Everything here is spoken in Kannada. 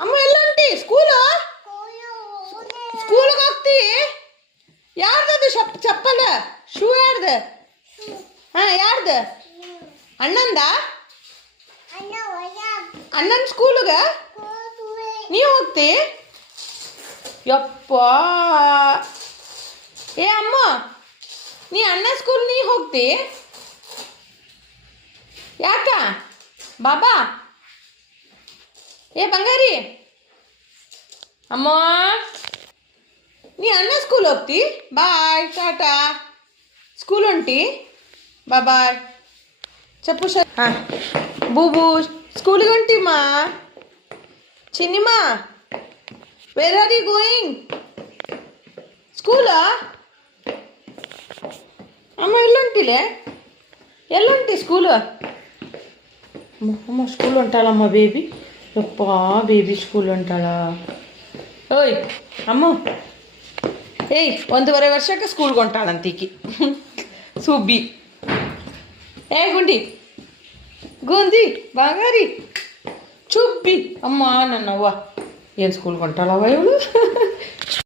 ಅಮ್ಮ ಎಲ್ಲುಂಟಿ ಸ್ಕೂಲು ಸ್ಕೂಲ್ಗೆ ಹೋಗ್ತಿ ಯಾರ್ದದು ಚಪ್ಪಲ ಶೂ ಯಾರ್ದು ಹಾಂ ಯಾರ್ದು ಅಣ್ಣಂದ ಅಣ್ಣನ ಸ್ಕೂಲ್ಗೆ ನೀವು ಹೋಗ್ತಿ ಯಪ್ಪ ಏ ಅಮ್ಮ ನೀ ಅಣ್ಣ ಸ್ಕೂಲ್ ನೀ ಹೋಗ್ತಿ ಯಾಕ ಬಾಬಾ ಏ ಬಂಗಾರಿ ಅಮ್ಮ ನೀ ಅಣ್ಣ ಸ್ಕೂಲ್ ಹೋಗ್ತಿ ಬಾಯ್ ಟಾಟಾ ಸ್ಕೂಲ್ ಹೊಂಟಿ ಬಾಯ್ ಚಪ್ಪು ಹಾಂ ಬೂಬು ಸ್ಕೂಲಿಗೆ ಹೊಂಟಿಮ್ಮ ಚಿನ್ನಿಮ್ಮ ವೇರ್ ಆರ್ ಯು ಗೋಯಿಂಗ್ ಸ್ಕೂಲಾ ಅಮ್ಮ ಎಲ್ಲುಂಟಿಲೆ ಎಲ್ಲುಂಟಿ ಸ್ಕೂಲು ಅಮ್ಮ ಸ್ಕೂಲ್ ಹೊಂಟಾಳಮ್ಮ ಬೇಬಿ ಯಪ್ಪ ಬೇಬಿ ಸ್ಕೂಲ್ ಹೊಂಟಾಳ ಓಯ್ ಅಮ್ಮ ಏಯ್ 1.5 ವರ್ಷಕ್ಕೆ ಸ್ಕೂಲ್ಗೆ ಹೊಂಟಾಳಂತೀಕಿ ಸುಬ್ಬಿ ಏ ಗುಂಡಿ ಗುಂದಿ ಬಂಗಾರಿ ಚುಬ್ಬಿ ಅಮ್ಮ ನನ್ನವ್ವ ಏನು ಸ್ಕೂಲ್ಗೆ ಹೊಂಟಾಳವ ಇವಳು